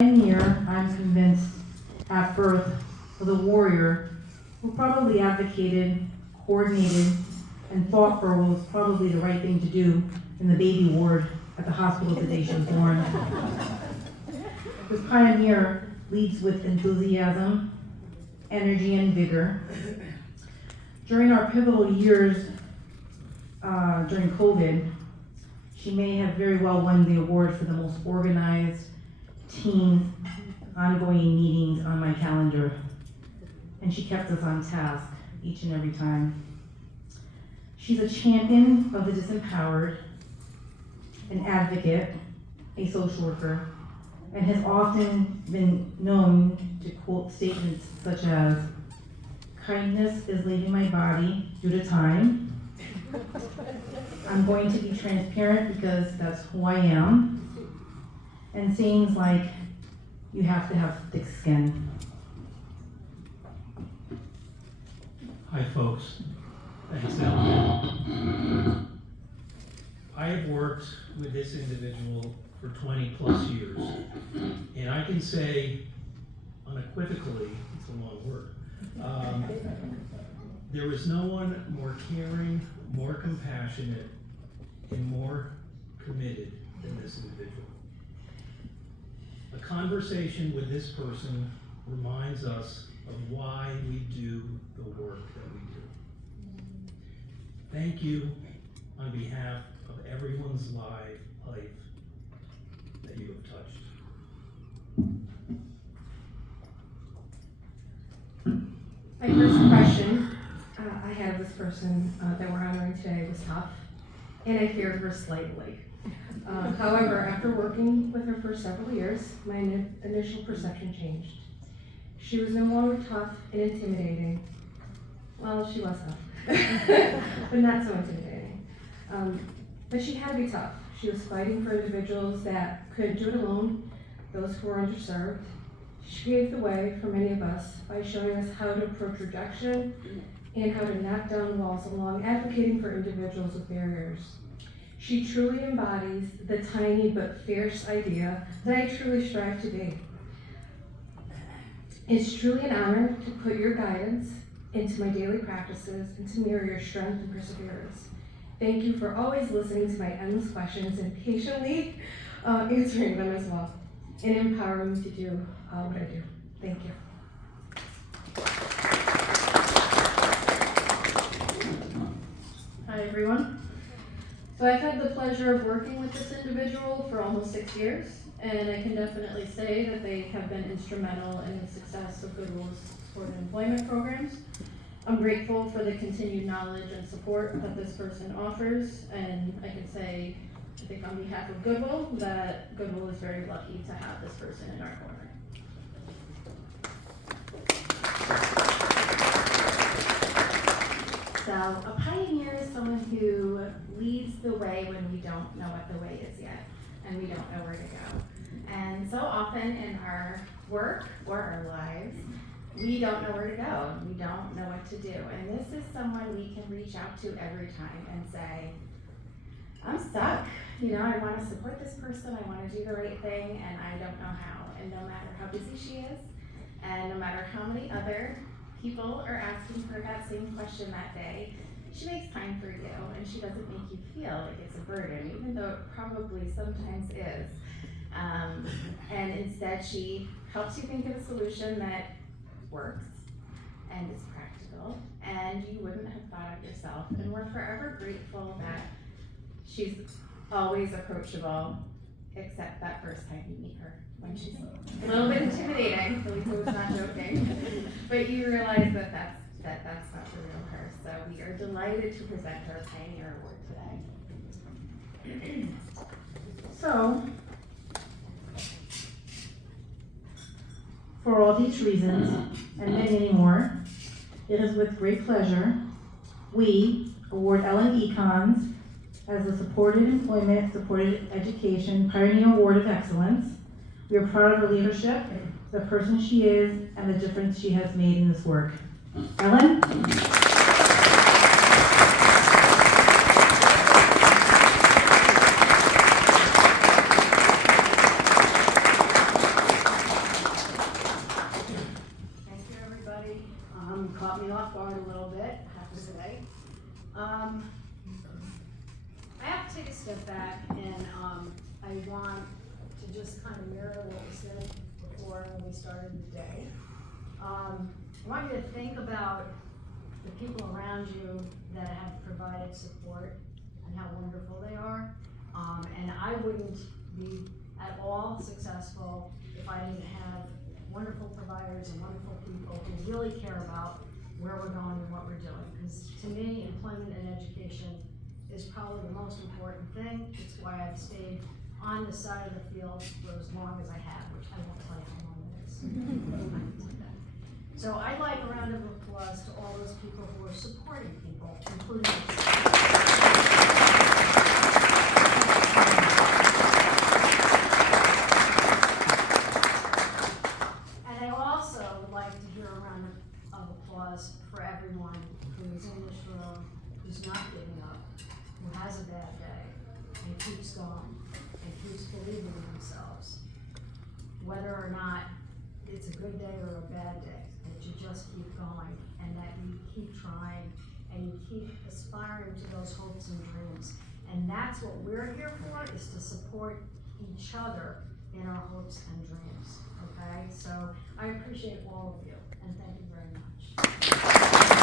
Pioneer, I'm convinced, at birth, was a warrior who probably advocated, coordinated, and fought for what was probably the right thing to do in the baby ward at the hospital the day she was born. This pioneer leads with enthusiasm, energy, and vigor. During our pivotal years during COVID, she may have very well won the award for the most organized teen ongoing meetings on my calendar. And she kept us on task each and every time. She's a champion of the disempowered, an advocate, a social worker, and has often been known to quote statements such as, "Kindness is leaving my body due to time. I'm going to be transparent because that's who I am." And sayings like, "You have to have thick skin." Hi folks, thanks Ellen. I have worked with this individual for 20 plus years, and I can say unequivocally, it's a long word, there is no one more caring, more compassionate, and more committed than this individual. A conversation with this person reminds us of why we do the work that we do. Thank you on behalf of everyone's life that you have touched. My first impression I had of this person that we're honoring today was tough, and I feared her slightly. However, after working with her for several years, my initial perception changed. She was no longer tough and intimidating. Well, she was tough, but not so intimidating. But she had to be tough. She was fighting for individuals that couldn't do it alone, those who were underserved. She paved the way for many of us by showing us how to approach rejection and how to knock down walls along advocating for individuals with barriers. She truly embodies the tiny but fierce idea that I truly strive to be. It's truly an honor to put your guidance into my daily practices and to mirror your strength and perseverance. Thank you for always listening to my endless questions and patiently answering them as well, and empowering me to do what I do. Thank you. Hi everyone. So I've had the pleasure of working with this individual for almost 6 years, and I can definitely say that they have been instrumental in the success of Goodwill's supported employment programs. I'm grateful for the continued knowledge and support that this person offers, and I can say, I think on behalf of Goodwill, that Goodwill is very lucky to have this person in our corner. So a pioneer is someone who leads the way when we don't know what the way is yet, and we don't know where to go. And so often in our work or our lives, we don't know where to go. We don't know what to do. And this is someone we can reach out to every time and say, "I'm stuck. I want to support this person. I want to do the right thing, and I don't know how." And no matter how busy she is, and no matter how many other people are asking her that same question that day, she makes time for you, and she doesn't make you feel like it's a burden, even though it probably sometimes is. And instead, she helps you think of a solution that works and is practical, and you wouldn't have thought of yourself. And we're forever grateful that she's always approachable, except that first time you meet her, when she's a little bit intimidating. Lisa was not joking, but you realize that that's not the real her. So we are delighted to present our Pioneer Award today. So, for all these reasons, and many more, it is with great pleasure we award Ellen Econs as the Supported Employment, Supported Education Pioneer Award of Excellence. We are proud of her leadership, the person she is, and the difference she has made in this work. Ellen? caught me off guard a little bit, I have to say. I have to take a step back and I want to just kind of mirror what was said before when we started the day. I want you to think about the people around you that have provided support and how wonderful they are. And I wouldn't be at all successful if I didn't have wonderful providers and wonderful people who really care about where we're going and what we're doing. Because to me, employment and education is probably the most important thing. It's why I've stayed on this side of the field for as long as I have, which I won't tell you how long it is. So I'd like a round of applause to all those people who are supporting people, including And I also would like to hear a round of applause for everyone who is in this room, who's not giving up, who has a bad day, and keeps going, and keeps believing in themselves. Whether or not it's a good day or a bad day, that you just keep going, and that you keep trying, and you keep aspiring to those hopes and dreams. And that's what we're here for, is to support each other in our hopes and dreams, okay? So I appreciate all of you, and thank you very much.